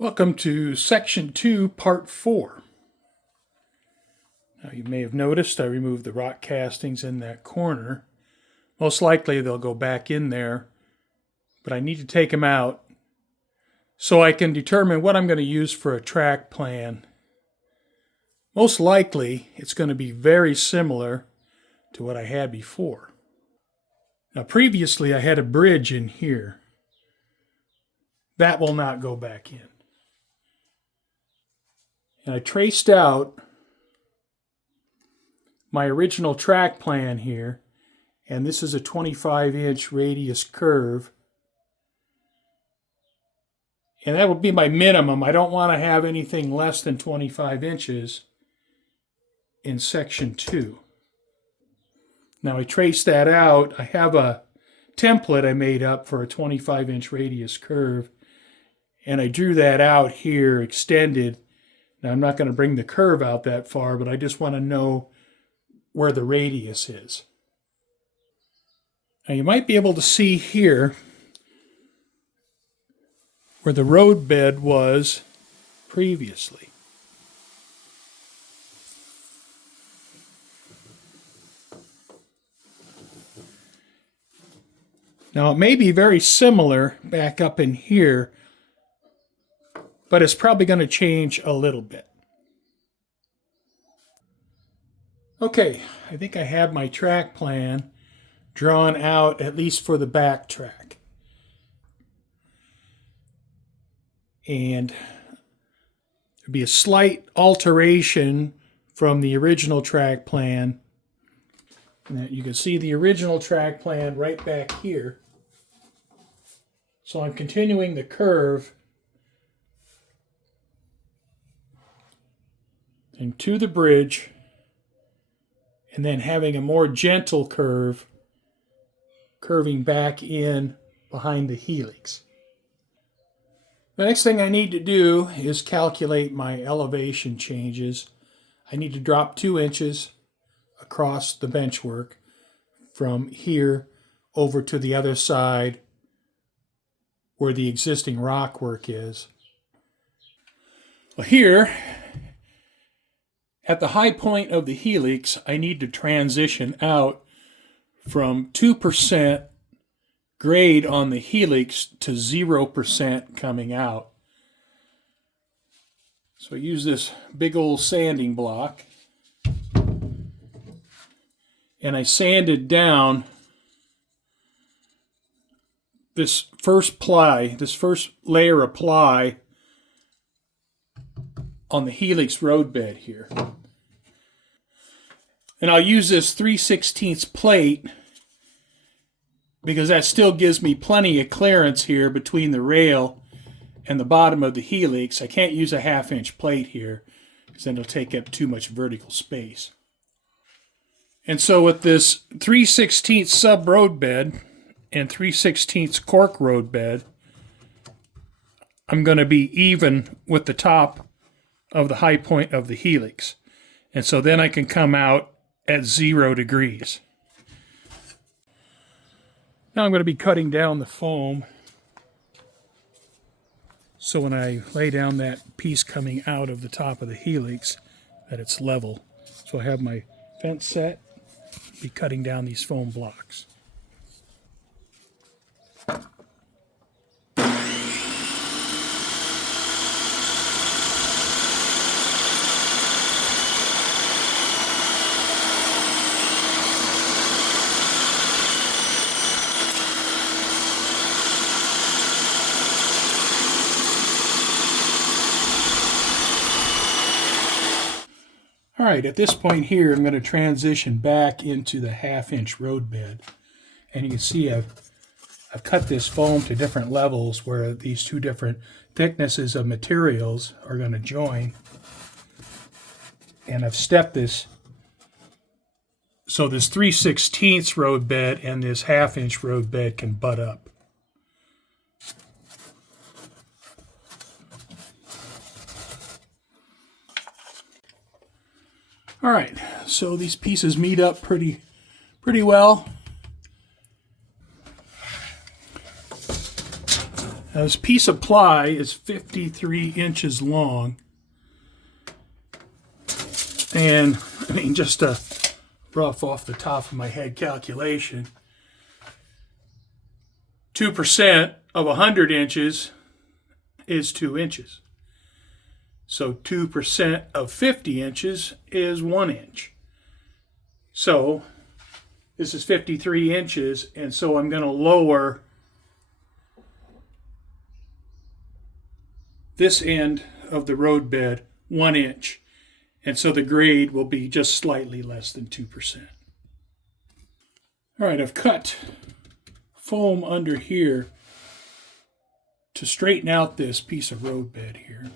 Welcome to Section 2, Part 4. Now you may have noticed I removed the rock castings in that corner. Most likely they'll go back in there, but I need to take them out so I can determine what I'm going to use for a track plan. Most likely it's going to be very similar to what I had before. Now previously I had a bridge in here. That will not go back in. And I traced out my original track plan here, and this is a 25-inch radius curve. And that would be my minimum. I don't want to have anything less than 25 inches in Section 2. Now I traced that out. I have a template I made up for a 25-inch radius curve, and I drew that out here, extended. Now, I'm not going to bring the curve out that far, but I just want to know where the radius is. Now, you might be able to see here where the roadbed was previously. Now, it may be very similar back up in here, but it's probably going to change a little bit. Okay, I think I have my track plan drawn out, at least for the back track. And there'll be a slight alteration from the original track plan. And you can see the original track plan right back here. So I'm continuing the curve into the bridge, and then having a more gentle curve curving back in behind the helix. The next thing I need to do is calculate my elevation changes. I need to drop 2 inches across the benchwork from here over to the other side where the existing rock work is. Well, here at the high point of the helix, I need to transition out from 2% grade on the helix to 0% coming out. So I use this big old sanding block, and I sanded down this first layer of ply on the helix roadbed here. And I'll use this 3/16 plate because that still gives me plenty of clearance here between the rail and the bottom of the helix. I can't use a 1/2-inch plate here because then it'll take up too much vertical space. And so with this 3/16 sub roadbed and 3/16 cork roadbed, I'm going to be even with the top of the high point of the helix. And so then I can come out at 0 degrees. Now I'm going to be cutting down the foam so when I lay down that piece coming out of the top of the helix that it's level. So I have my fence set, be cutting down these foam blocks. All right, at this point here, I'm going to transition back into the 1/2-inch roadbed. And you can see I've cut this foam to different levels where these two different thicknesses of materials are going to join. And I've stepped this so this 3/16 roadbed and this 1/2-inch roadbed can butt up. All right, so these pieces meet up pretty well. Now this piece of ply is 53 inches long. And I mean, just a rough off the top of my head calculation, 2% of 100 inches is 2 inches. So 2% of 50 inches is 1 inch. So this is 53 inches, and so I'm going to lower this end of the roadbed 1 inch. And so the grade will be just slightly less than 2%. All right, I've cut foam under here to straighten out this piece of roadbed here.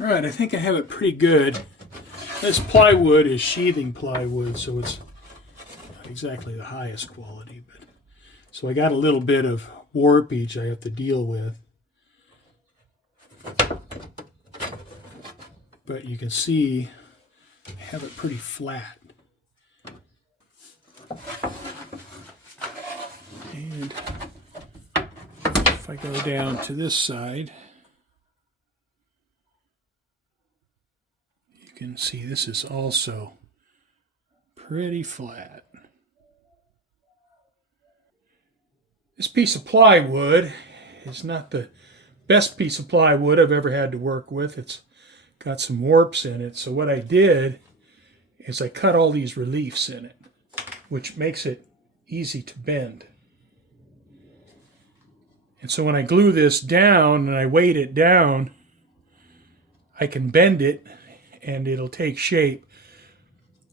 All right, I think I have it pretty good. This plywood is sheathing plywood, so it's not exactly the highest quality, but so I got a little bit of warpage I have to deal with. But you can see I have it pretty flat. And if I go down to this side, you can see this is also pretty flat. This piece of plywood is not the best piece of plywood I've ever had to work with. It's got some warps in it. So what I did is I cut all these reliefs in it, which makes it easy to bend. And so when I glue this down and I weight it down, I can bend it and it'll take shape.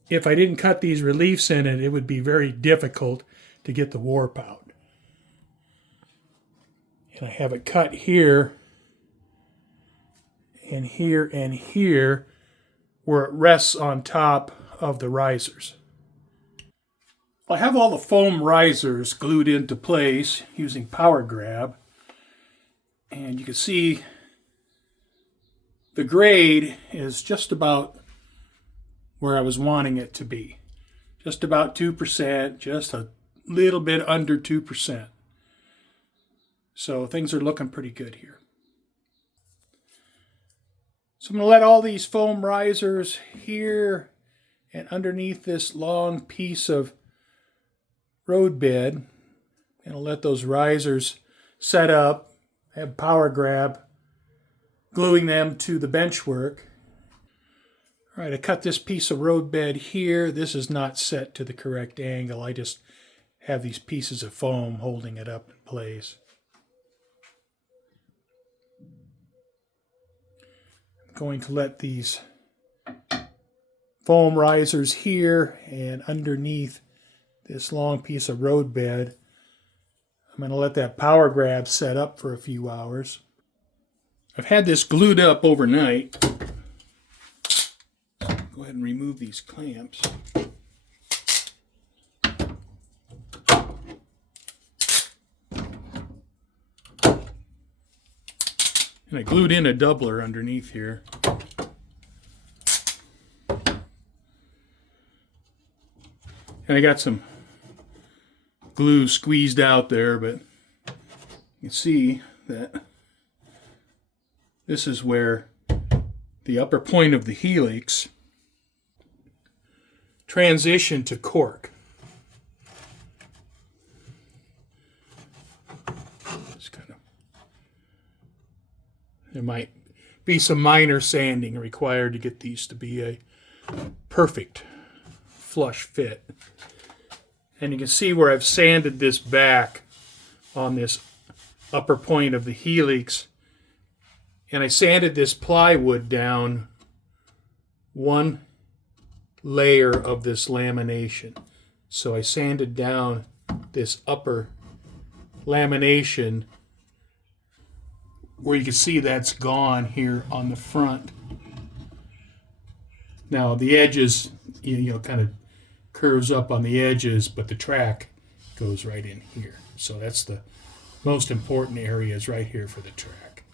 If I didn't cut these reliefs in it, it would be very difficult to get the warp out. And I have it cut here and here and here where it rests on top of the risers. I have all the foam risers glued into place using power grab, and you can see the grade is just about where I was wanting it to be. Just about 2%, just a little bit under 2%. So things are looking pretty good here. So I'm going to let all these foam risers here and underneath this long piece of roadbed, I'm going to let those risers set up, have power grab, gluing them to the benchwork. All right, I cut this piece of roadbed here. This is not set to the correct angle. I just have these pieces of foam holding it up in place. Going to let these foam risers here and underneath this long piece of roadbed, I'm going to let that power grab set up for a few hours. I've had this glued up overnight. Go ahead and remove these clamps. And I glued in a doubler underneath here. And I got some glue squeezed out there, but you can see that this is where the upper point of the helix transitioned to cork. There might be some minor sanding required to get these to be a perfect flush fit. And you can see where I've sanded this back on this upper point of the helix. And I sanded this plywood down one layer of this lamination. So I sanded down this upper lamination where you can see that's gone here on the front. Now the edges, kind of curves up on the edges, but the track goes right in here. So that's the most important area, is right here for the track.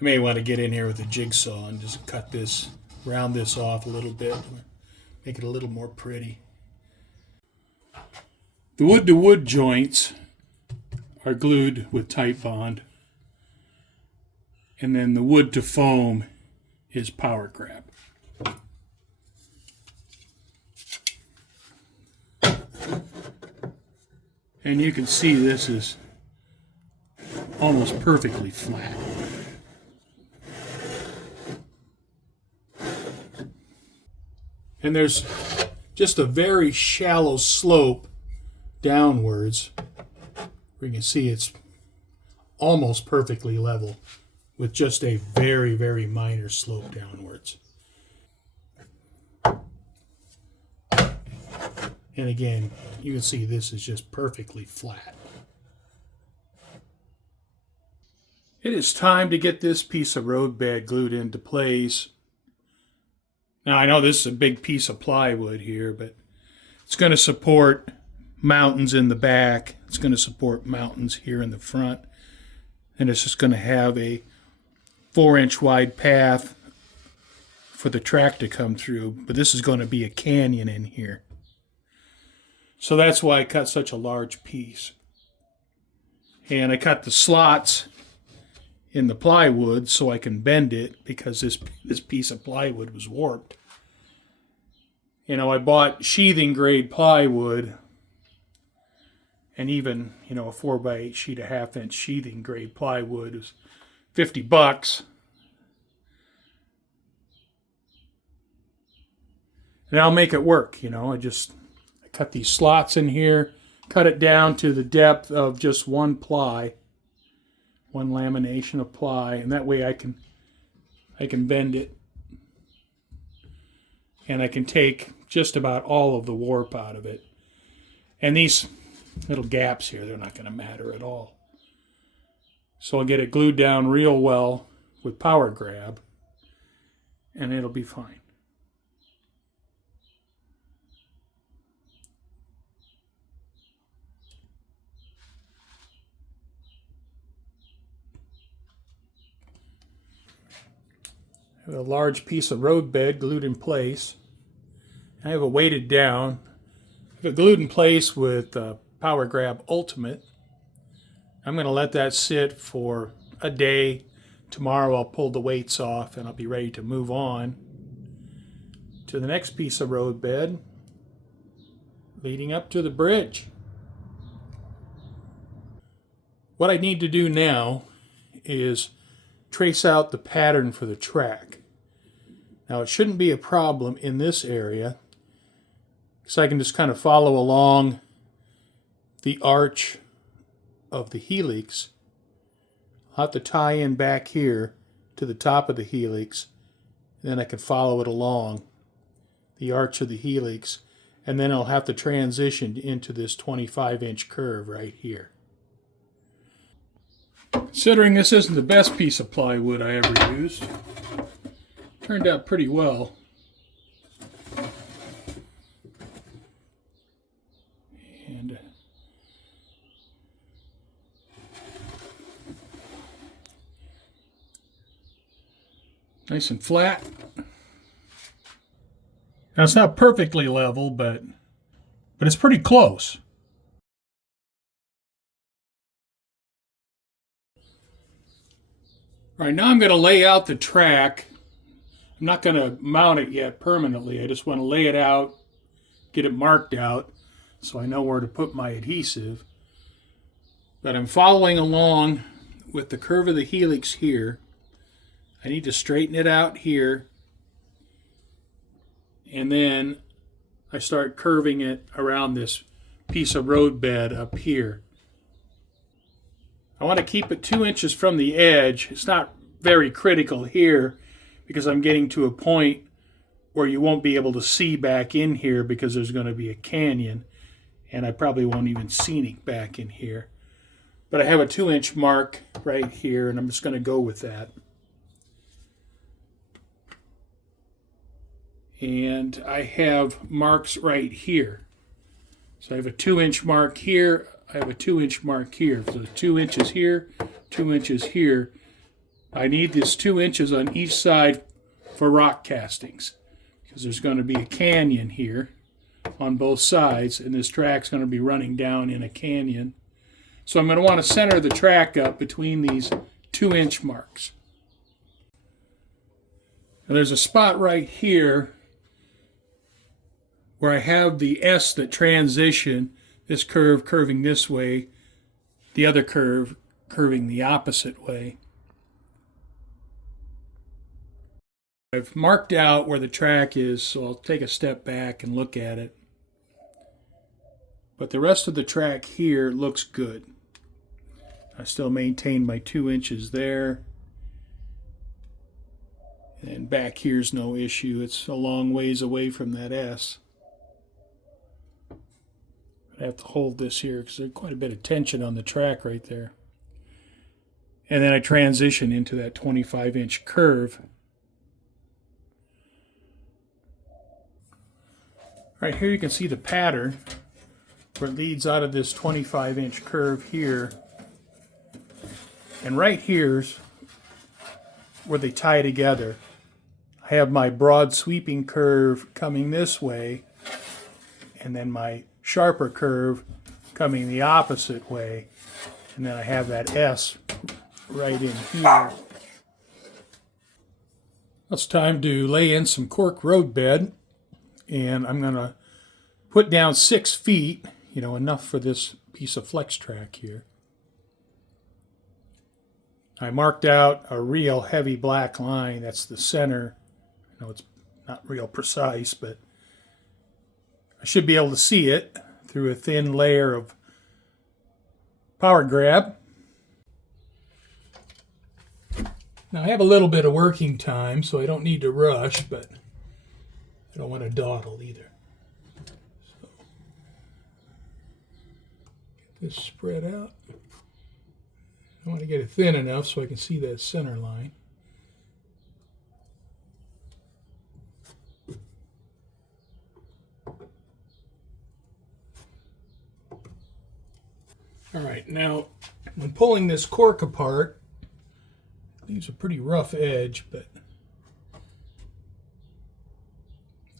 I may want to get in here with a jigsaw and just cut this, round this off a little bit, make it a little more pretty. The wood-to-wood joints are glued with tight bond. And then the wood to foam is power grab. And you can see this is almost perfectly flat. And there's just a very shallow slope downwards. You can see it's almost perfectly level with just a very, very minor slope downwards. And again, you can see this is just perfectly flat. It is time to get this piece of roadbed glued into place. Now I know this is a big piece of plywood here, but it's going to support mountains in the back. It's going to support mountains here in the front. And it's just going to have a 4-inch wide path for the track to come through. But this is going to be a canyon in here. So that's why I cut such a large piece. And I cut the slots in the plywood so I can bend it because this piece of plywood was warped. You know, I bought sheathing grade plywood, and even, you know, a 4x8 sheet, a 1/2-inch sheathing grade plywood is $50. And I'll make it work, you know. I cut these slots in here, cut it down to the depth of just one ply, one lamination of ply, and that way I can bend it, and I can take just about all of the warp out of it. And these little gaps here, they're not going to matter at all. So I'll get it glued down real well with power grab, and it'll be fine. I have a large piece of roadbed glued in place. I have it weighted down. I have it glued in place with Power Grab Ultimate. I'm going to let that sit for a day. Tomorrow I'll pull the weights off and I'll be ready to move on to the next piece of roadbed leading up to the bridge. What I need to do now is trace out the pattern for the track. Now it shouldn't be a problem in this area because I can just kind of follow along the arch of the helix. I'll have to tie in back here to the top of the helix, and then I can follow it along the arch of the helix, and then I'll have to transition into this 25-inch curve right here. Considering this isn't the best piece of plywood I ever used, turned out pretty well. And nice and flat. Now it's not perfectly level, but it's pretty close. All right, now I'm going to lay out the track. I'm not going to mount it yet permanently. I just want to lay it out, get it marked out so I know where to put my adhesive. But I'm following along with the curve of the helix here. I need to straighten it out here. And then I start curving it around this piece of roadbed up here. I want to keep it 2 inches from the edge. It's not very critical here because I'm getting to a point where you won't be able to see back in here because there's going to be a canyon, and I probably won't even scenic back in here. But I have a 2-inch mark right here, and I'm just going to go with that. And I have marks right here. So I have a 2-inch mark here. I have a 2-inch mark here. So 2 inches here, 2 inches here. I need this 2 inches on each side for rock castings because there's going to be a canyon here on both sides, and this track's going to be running down in a canyon. So I'm going to want to center the track up between these 2-inch marks. Now there's a spot right here where I have the S that transition, this curve curving this way, the other curve curving the opposite way. I've marked out where the track is, so I'll take a step back and look at it. But the rest of the track here looks good. I still maintain my 2 inches there. And back here's no issue. It's a long ways away from that S. I have to hold this here because there's quite a bit of tension on the track right there. And then I transition into that 25-inch curve. Right here you can see the pattern where it leads out of this 25-inch curve here. And right here's where they tie together. I have my broad sweeping curve coming this way, and then my sharper curve coming the opposite way. And then I have that S right in here. It's time to lay in some cork roadbed, and I'm going to put down 6 feet, enough for this piece of flex track here. I marked out a real heavy black line. That's the center. I know it's not real precise, but I should be able to see it through a thin layer of power grab. Now I have a little bit of working time, so I don't need to rush, but I don't want to dawdle either. So get this spread out. I want to get it thin enough so I can see that center line. All right, now when pulling this cork apart, it leaves a pretty rough edge, but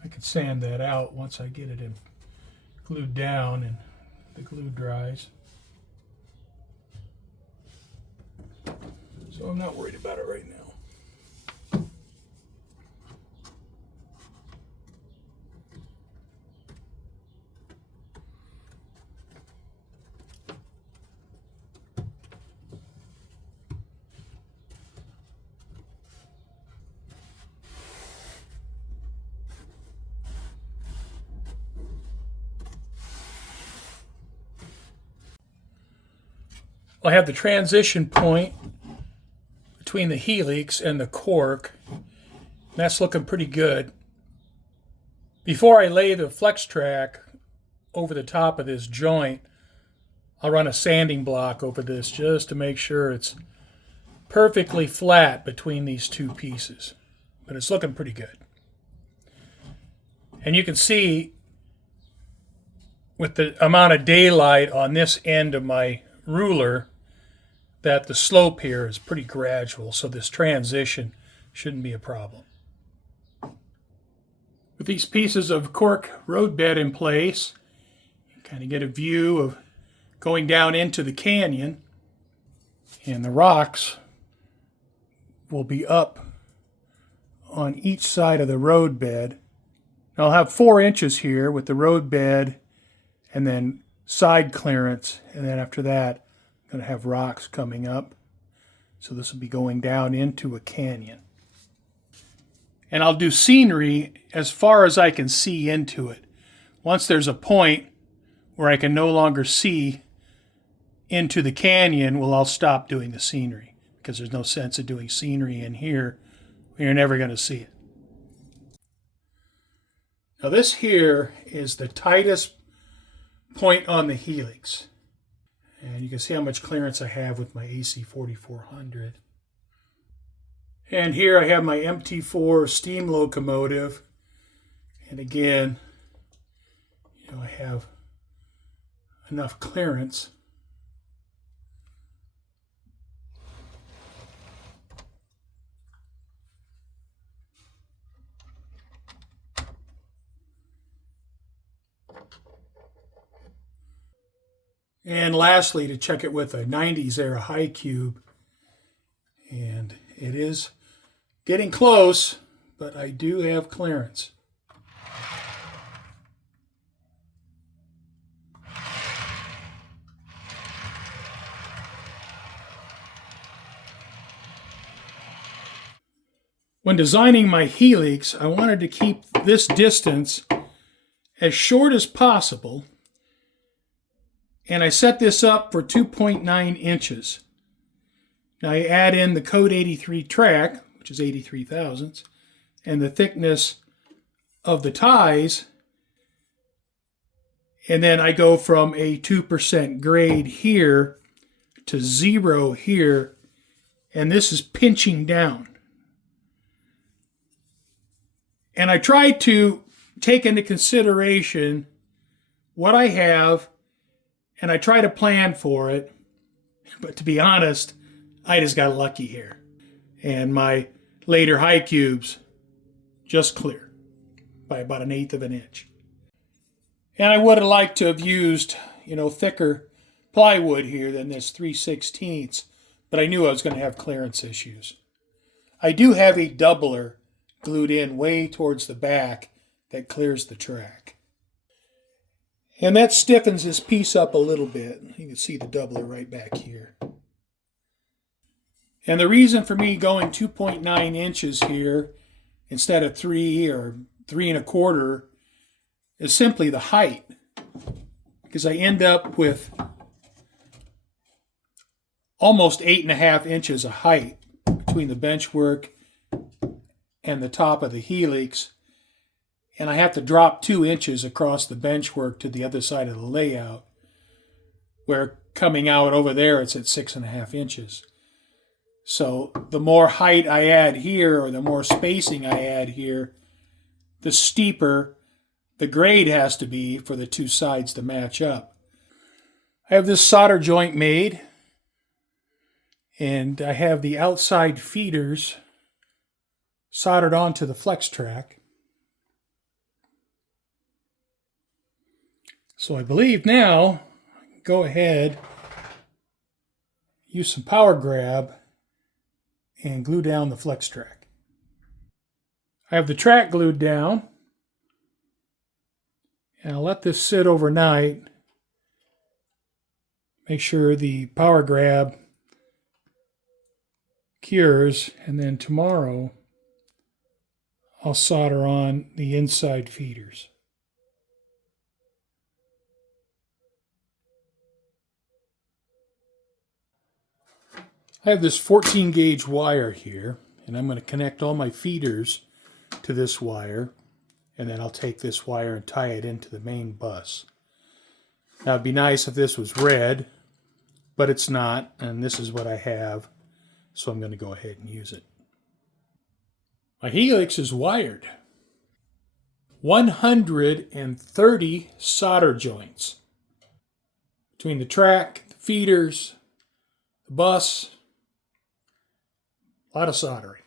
I can sand that out once I get it glued down and the glue dries. So I'm not worried about it right now. I have the transition point between the Helix and the cork. That's looking pretty good. Before I lay the flex track over the top of this joint, I'll run a sanding block over this just to make sure it's perfectly flat between these two pieces. But it's looking pretty good. And you can see with the amount of daylight on this end of my ruler that the slope here is pretty gradual, so this transition shouldn't be a problem. With these pieces of cork roadbed in place, you kind of get a view of going down into the canyon, and the rocks will be up on each side of the roadbed. I'll have 4 inches here with the roadbed and then side clearance, and then after that I'm going to have rocks coming up. So this will be going down into a canyon. And I'll do scenery as far as I can see into it. Once there's a point where I can no longer see into the canyon, well, I'll stop doing the scenery, because there's no sense of doing scenery in here when you're never going to see it. Now this here is the tightest point on the Helix. And you can see how much clearance I have with my AC 4400. And here I have my MT4 steam locomotive. And again, I have enough clearance. And lastly, to check it with a 90s era high cube. And it is getting close, but I do have clearance. When designing my Helix, I wanted to keep this distance as short as possible, and I set this up for 2.9 inches. Now I add in the code 83 track, which is 83 thousandths, and the thickness of the ties, and then I go from a 2% grade here to 0 here, and this is pinching down. And I try to take into consideration what I have, and I try to plan for it. But to be honest, I just got lucky here. And my later high cubes just clear by about 1/8 of an inch. And I would have liked to have used, thicker plywood here than this 3/16, but I knew I was going to have clearance issues. I do have a doubler glued in way towards the back that clears the track. And that stiffens this piece up a little bit. You can see the doubler right back here. And the reason for me going 2.9 inches here instead of 3 or 3 1/4 is simply the height. Because I end up with almost 8.5 inches of height between the benchwork and the top of the Helix, and I have to drop 2 inches across the benchwork to the other side of the layout, where coming out over there it's at 6.5 inches. So the more height I add here, or the more spacing I add here, the steeper the grade has to be for the two sides to match up. I have this solder joint made, and I have the outside feeders soldered onto the flex track. So I believe now, go ahead, use some power grab, and glue down the flex track. I have the track glued down, and I'll let this sit overnight. Make sure the power grab cures, and then tomorrow I'll solder on the inside feeders. I have this 14 gauge wire here, and I'm going to connect all my feeders to this wire, and then I'll take this wire and tie it into the main bus. Now it'd be nice if this was red, but it's not, and this is what I have, so I'm going to go ahead and use it. My Helix is wired. 130 solder joints between the track, the feeders, the bus. A lot of soldering.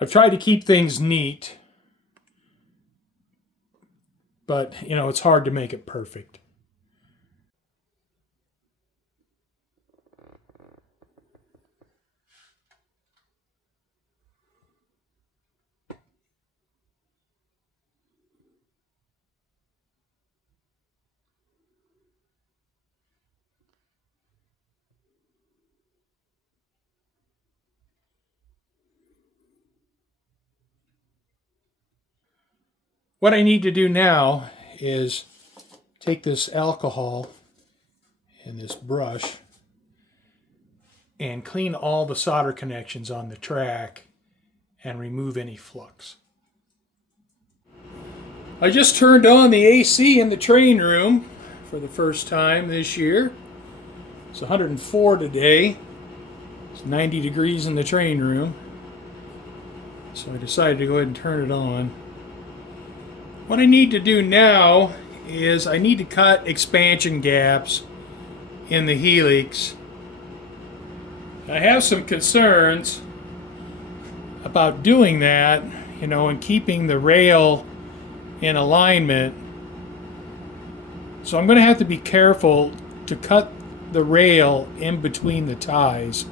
I've tried to keep things neat, but it's hard to make it perfect. What I need to do now is take this alcohol and this brush and clean all the solder connections on the track and remove any flux. I just turned on the AC in the train room for the first time this year. It's 104 today. It's 90 degrees in the train room. So I decided to go ahead and turn it on. What I need to do now is I need to cut expansion gaps in the Helix. I have some concerns about doing that, and keeping the rail in alignment So I'm going to have to be careful to cut the rail in between the ties,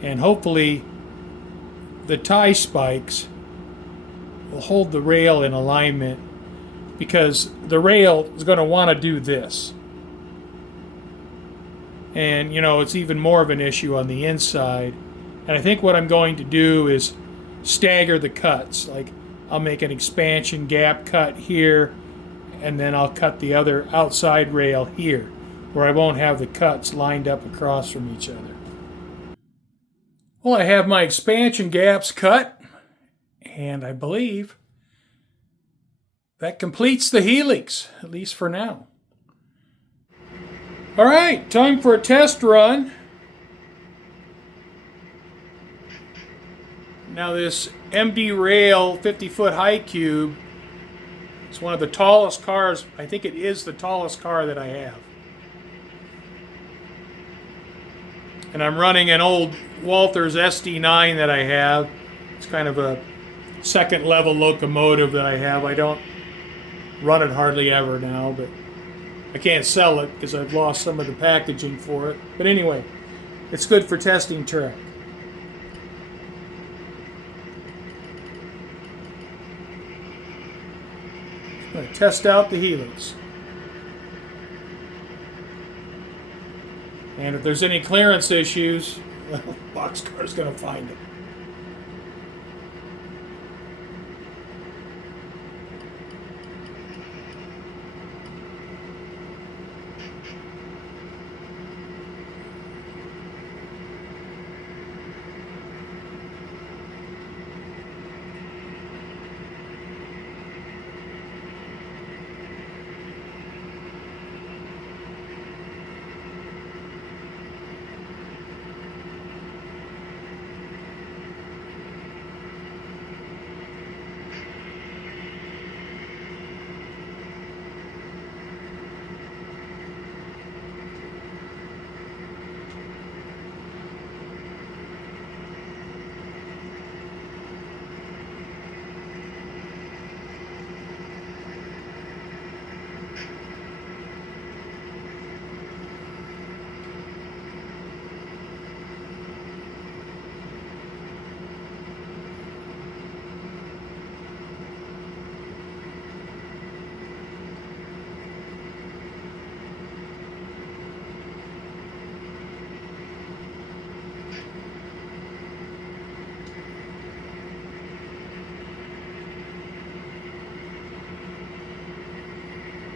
and hopefully the tie spikes will hold the rail in alignment, because the rail is going to want to do this. And it's even more of an issue on the inside. And I think what I'm going to do is stagger the cuts. Like, I'll make an expansion gap cut here, and then I'll cut the other outside rail here, where I won't have the cuts lined up across from each other. Well, I have my expansion gaps cut, and I believe that completes the Helix, at least for now. All right, time for a test run. Now this MD Rail 50-foot high cube, it's one of the tallest cars. I think it is the tallest car that I have. And I'm running an old Walters SD9 that I have. It's kind of a second level locomotive that I have. I don't run it hardly ever now, but I can't sell it because I've lost some of the packaging for it. But anyway, it's good for testing track. I'm going to test out the Helix. And if there's any clearance issues, well, Boxcar's going to find it.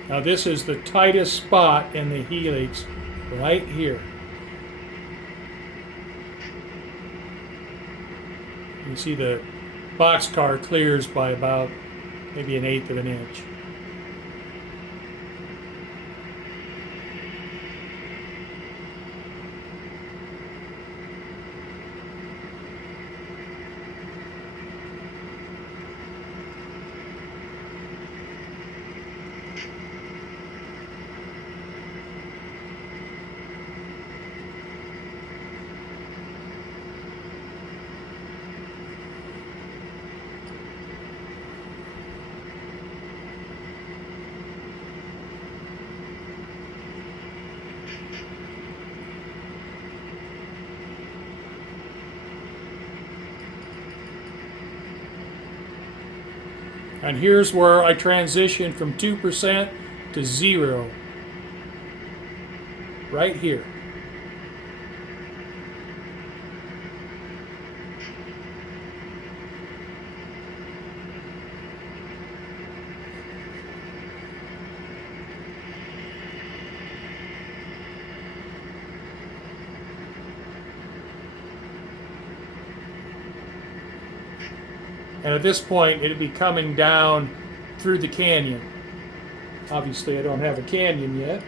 Now this is the tightest spot in the Helix, right here. You see the boxcar clears by about maybe 1/8 of an inch. And here's where I transition from 2% to 0. Right here. And at this point, it'd be coming down through the canyon. Obviously, I don't have a canyon yet.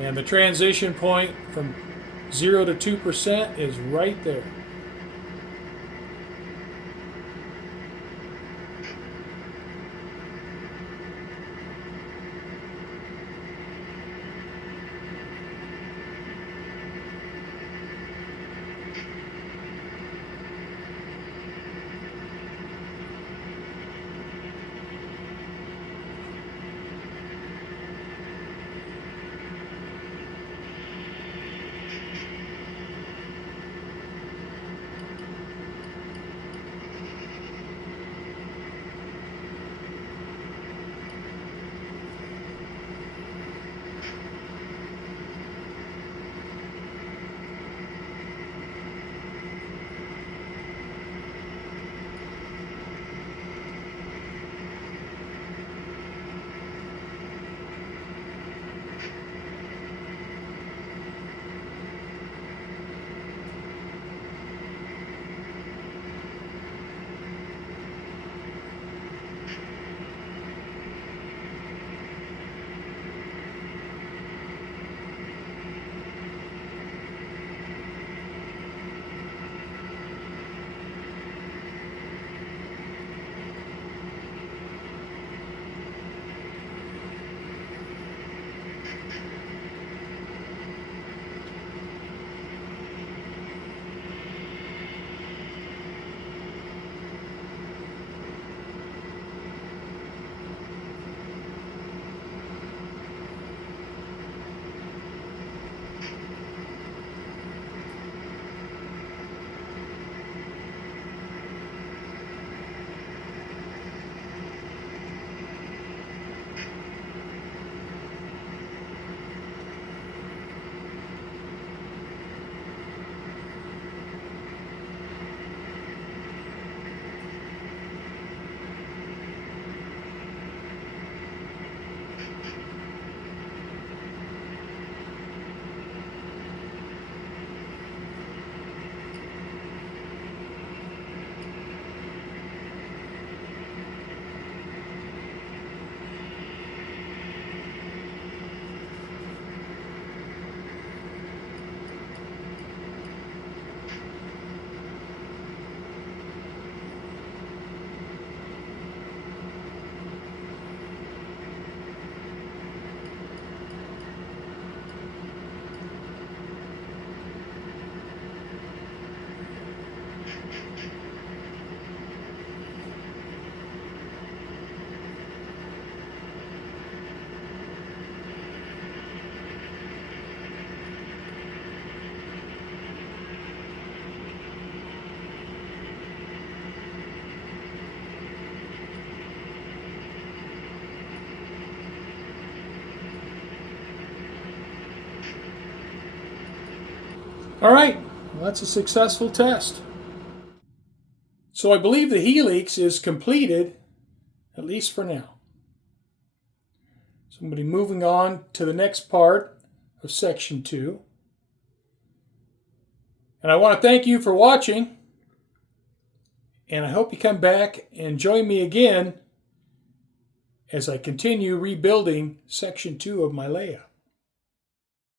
And the transition point from 0 to 2% is right there. All right, well, that's a successful test. So I believe the Helix is completed, at least for now. So I'm going to be moving on to the next part of section 2. And I want to thank you for watching. And I hope you come back and join me again as I continue rebuilding section 2 of my layout.